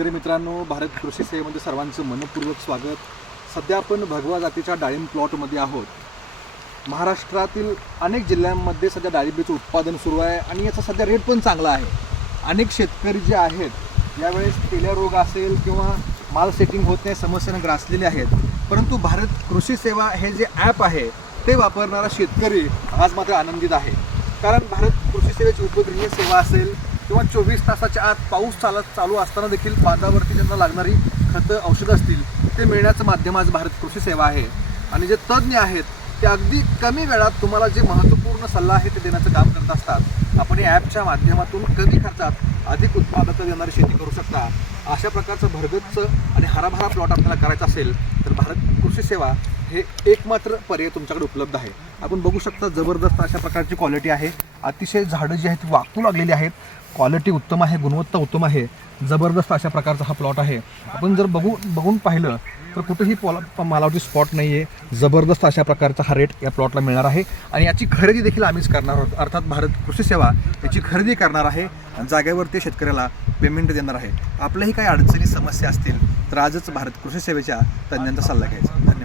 शेतकरी मित्रांनो भारत कृषी सेवेमध्ये सर्वांचं मनपूर्वक स्वागत. सध्या आपण भगवा जातीच्या डाळिंब प्लॉटमध्ये आहोत. महाराष्ट्रातील अनेक जिल्ह्यांमध्ये सध्या डाळिंबीचं उत्पादन सुरू आहे आणि याचा सध्या रेट पण चांगला आहे. अनेक शेतकरी जे आहेत यावेळेस तेल्या रोग असेल किंवा माल सेटिंग होत नाही समस्यानं ग्रासलेले आहेत. परंतु भारत कृषी सेवा हे जे ॲप आहे ते वापरणारा शेतकरी आज मात्र आनंदित आहे. कारण भारत कृषी सेवेची उपग्रहीय सेवा असेल किंवा चोवीस तासाच्या आत पाऊस चालत चालू असताना देखील बांधावरती त्यांना लागणारी खतं औषधं असतील ते मिळण्याचं माध्यम आज भारत कृषी सेवा आहे. आणि जे तज्ज्ञ आहेत ते अगदी कमी वेळात तुम्हाला जे महत्त्वपूर्ण सल्ला आहे ते देण्याचं काम करत असतात. आपण या ॲपच्या माध्यमातून कमी खर्चात अधिक उत्पादकता देणारी शेती करू शकता. अशा प्रकारचं भरगतचं आणि हराभरा प्लॉट आपल्याला करायचा असेल तर भारत कृषी सेवा हे एकमात्र पर्याय तुमच्याकडे उपलब्ध आहे. आपण बघू शकता जबरदस्त अशा प्रकारची क्वालिटी आहे. अतिशय झाडं जी आहेत ती वाकू लागलेली आहेत. क्वालिटी उत्तम आहे गुणवत्ता उत्तम आहे. जबरदस्त अशा प्रकारचा हा प्लॉट आहे. आपण जर बघू बघून पाहिलं तर कुठेही पॉला मालावरती स्पॉट नाही आहे जबरदस्त अशा प्रकारचा हा रेट या प्लॉटला मिळणार आहे. आणि याची खरेदी देखील आम्हीच करणार आहोत. अर्थात भारत कृषी सेवा याची खरेदी करणार आहे. जागेवरती शेतकऱ्याला पेमेंट देणार आहे. आपल्याही काही अडचणी समस्या असतील तर आजच भारत कृषी सेवेच्या तज्ज्ञांचा सल्ला घ्यायचा. धन्यवाद.